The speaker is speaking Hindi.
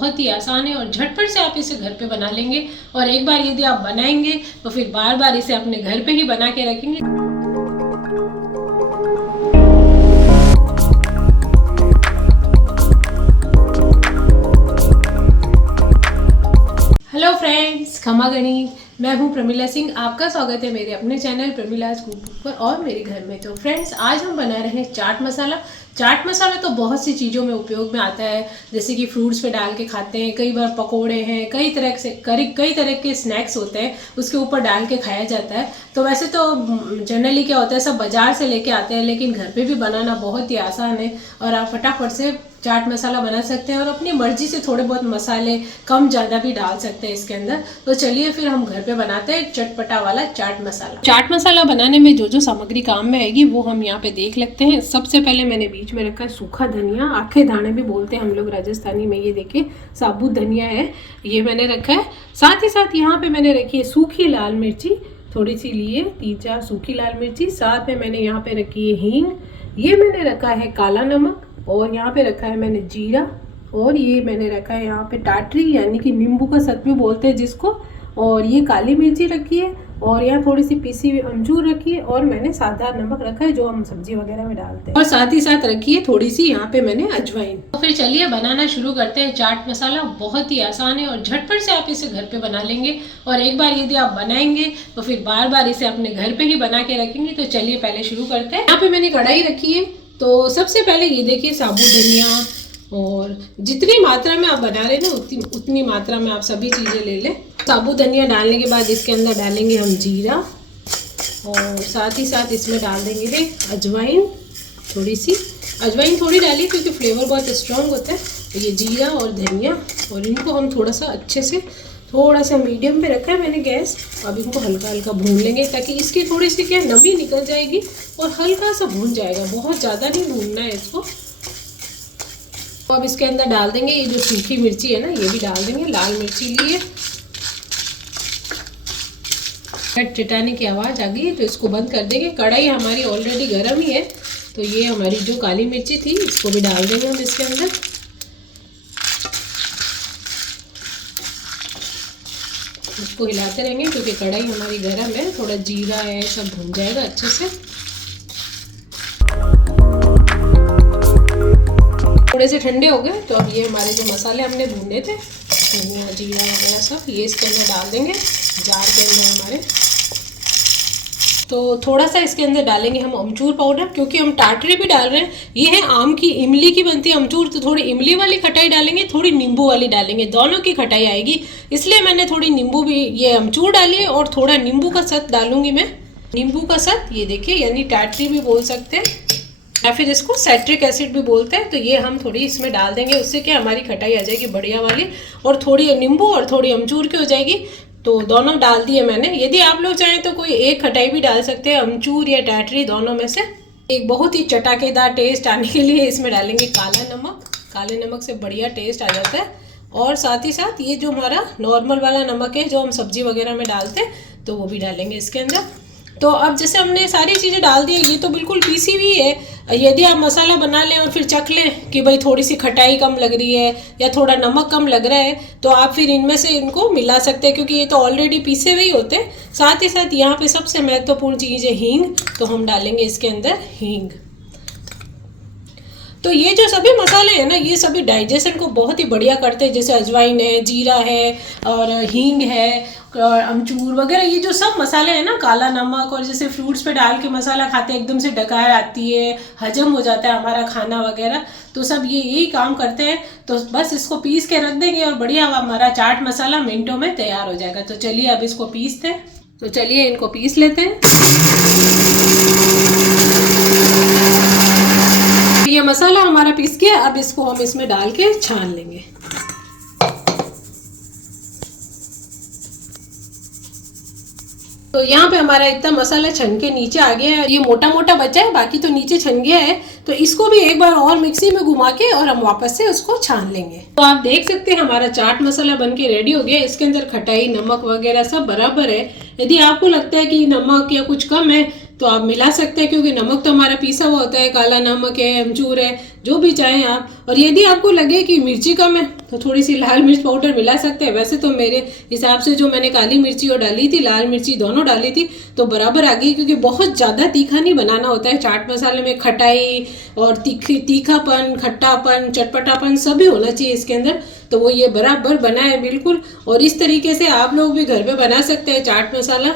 बहुत ही आसान है और झटपट से आप इसे घर पे बना लेंगे। और एक बार यदि आप बनाएंगे तो फिर बार बार इसे अपने घर पे ही बना के रखेंगे। हेलो फ्रेंड्स, खमा गणी, मैं हूं प्रमिला सिंह। आपका स्वागत है मेरे अपने चैनल प्रमिलाज कुकबुक पर और मेरे घर में। तो फ्रेंड्स, आज हम बना रहे हैं चाट मसाला। चाट मसाला तो बहुत सी चीज़ों में उपयोग में आता है, जैसे कि फ्रूट्स पे डाल के खाते हैं, कई बार पकोड़े हैं, कई तरह के स्नैक्स होते हैं उसके ऊपर डाल के खाया जाता है। तो वैसे तो जनरली क्या होता है, सब बाजार से लेके आते हैं, लेकिन घर पे भी बनाना बहुत ही आसान है और आप फटाफट से चाट मसाला बना सकते हैं और अपनी मर्जी से थोड़े बहुत मसाले कम ज़्यादा भी डाल सकते हैं इसके अंदर। तो चलिए फिर हम घर पे बनाते हैं चटपटा वाला चाट मसाला। चाट मसाला बनाने में जो जो सामग्री काम में आएगी वो हम यहाँ पे देख लेते हैं। सबसे पहले मैंने बीच में रखा है सूखा धनिया, आखे दाने भी बोलते हैं हम लोग राजस्थानी में। ये देखिए साबुत धनिया है, ये मैंने रखा है। साथ ही साथ यहाँ पे मैंने रखी है सूखी लाल मिर्ची, थोड़ी सी लिए 3-4 सूखी लाल मिर्ची। साथ में मैंने यहाँ पे रखी है हींग, ये मैंने रखा है काला नमक, और यहाँ पे रखा है मैंने जीरा, और ये मैंने रखा है यहाँ पे टाटरी यानी कि नींबू का सत भी बोलते हैं जिसको, और ये काली मिर्ची रखी है, और यहाँ थोड़ी सी पिसी हुई अमचूर रखी है, और मैंने सादा नमक रखा है जो हम सब्जी वगैरह में डालते हैं, और साथ ही साथ रखी है थोड़ी सी यहाँ पे मैंने अजवाइन। तो फिर चलिए बनाना शुरू करते हैं चाट मसाला। बहुत ही आसान है और झटपट से आप इसे घर पे बना लेंगे। और एक बार यदि आप बनाएंगे तो फिर बार बार इसे अपने घर पे ही बना के रखेंगे। तो चलिए पहले शुरू करते हैं। यहाँ पे मैंने कढ़ाई रखी है। तो सबसे पहले ये देखिए साबुत धनिया, और जितनी मात्रा में आप बना रहे हैं ना उतनी मात्रा में आप सभी चीज़ें ले लें। साबुत धनिया डालने के बाद इसके अंदर डालेंगे हम जीरा, और साथ ही साथ इसमें डाल देंगे अजवाइन। अजवाइन थोड़ी डालिए क्योंकि फ्लेवर बहुत स्ट्रॉन्ग होता है। तो ये जीरा और धनिया, और इनको हम थोड़ा सा अच्छे से थोड़ा सा मीडियम पे रखा है मैंने गैस। अब इनको हल्का हल्का भून लेंगे ताकि इसकी थोड़ी सी क्या नमी निकल जाएगी और हल्का सा भून जाएगा, बहुत ज़्यादा नहीं भूनना है इसको। तो अब इसके अंदर डाल देंगे ये जो सूखी मिर्ची है ना, ये भी डाल देंगे। लाल मिर्ची लिए, चटाने की आवाज़ आ गई है तो इसको बंद कर देंगे। कढ़ाई हमारी ऑलरेडी गर्म ही है। तो ये हमारी जो काली मिर्ची थी इसको भी डाल देंगे हम इसके अंदर। इसको हिलाते रहेंगे क्योंकि कढ़ाई हमारी गर्म है। थोड़ा जीरा है, सब भून जाएगा अच्छे से। थोड़े से ठंडे हो गए तो अब ये हमारे जो मसाले हमने भूने थे, धनिया जीरा वगैरह सब, ये इसके अंदर डाल देंगे जार के अंदर हमारे। तो थोड़ा सा इसके अंदर डालेंगे हम अमचूर पाउडर, क्योंकि हम टाटरी भी डाल रहे हैं। ये है आम की इमली की बनती है अमचूर, तो थोड़ी इमली वाली खटाई डालेंगे, थोड़ी नींबू वाली डालेंगे, दोनों की खटाई आएगी। इसलिए मैंने थोड़ी नींबू भी, ये अमचूर डाली है, और थोड़ा नींबू का सत डालूंगी मैं। नींबू का सत ये देखिए, यानी टाटरी भी बोल सकते हैं या फिर इसको साइट्रिक एसिड भी बोलते हैं। तो ये हम थोड़ी इसमें डाल देंगे, उससे क्या हमारी खटाई आ जाएगी बढ़िया वाली, और थोड़ी नींबू और थोड़ी अमचूर की हो जाएगी। तो दोनों डाल दिए मैंने। यदि आप लोग चाहें तो कोई एक खटाई भी डाल सकते हैं, अमचूर या टाटरी, दोनों में से। एक बहुत ही चटाकेदार टेस्ट आने के लिए इसमें डालेंगे काला नमक। काले नमक से बढ़िया टेस्ट आ जाता है। और साथ ही साथ ये जो हमारा नॉर्मल वाला नमक है जो हम सब्जी वगैरह में डालते हैं, तो वो भी डालेंगे इसके अंदर। तो अब जैसे हमने सारी चीज़ें डाल दी है, ये तो बिल्कुल पीसी हुई है। यदि आप मसाला बना लें और फिर चख लें कि भाई थोड़ी सी खटाई कम लग रही है या थोड़ा नमक कम लग रहा है, तो आप फिर इनमें से इनको मिला सकते हैं, क्योंकि ये तो ऑलरेडी पीसे हुए ही होते हैं। साथ ही साथ यहाँ पे सबसे महत्वपूर्ण चीज़ है हींग, तो हम डालेंगे इसके अंदर हींग। तो ये जो सभी मसाले हैं ना, ये सभी डाइजेशन को बहुत ही बढ़िया करते हैं। जैसे अजवाइन है, जीरा है, और हींग है, और अमचूर वगैरह, ये जो सब मसाले हैं ना, काला नमक, और जैसे फ्रूट्स पे डाल के मसाला खाते हैं, एकदम से डकार आती है, हजम हो जाता है हमारा खाना वगैरह, तो सब ये यही काम करते हैं। तो बस इसको पीस के रख देंगे और बढ़िया हमारा चाट मसाला मिनटों में तैयार हो जाएगा। तो चलिए अब इसको पीसते हैं। तो चलिए इनको पीस लेते हैं। ये मसाला हमारा पीस गया। अब इसको हम इसमें डाल के छान लेंगे। तो यहाँ पे हमारा इतना मसाला छन के नीचे आ गया है। ये मोटा मोटा बचा है, बाकी तो नीचे छन गया है। तो इसको भी एक बार और मिक्सी में घुमा के और हम वापस से उसको छान लेंगे। तो आप देख सकते हैं हमारा चाट मसाला बनके रेडी हो गया। इसके अंदर खटाई, नमक वगैरह सब बराबर है। यदि आपको लगता है कि नमक या कुछ कम है तो आप मिला सकते हैं, क्योंकि नमक तो हमारा पीसा हुआ होता है, काला नमक है, अमचूर है, जो भी चाहें आप। और यदि आपको लगे कि मिर्ची कम है तो थोड़ी सी लाल मिर्च पाउडर मिला सकते हैं। वैसे तो मेरे हिसाब से जो मैंने काली मिर्ची और डाली थी, लाल मिर्ची दोनों डाली थी, तो बराबर आ गई, क्योंकि बहुत ज़्यादा तीखा नहीं बनाना होता है। चाट मसाले में खटाई और तीखापन, खट्टापन, चटपटापन सभी होना चाहिए इसके अंदर। तो वो ये बराबर बना है बिल्कुल। और इस तरीके से आप लोग भी घर पे बना सकते हैं चाट मसाला।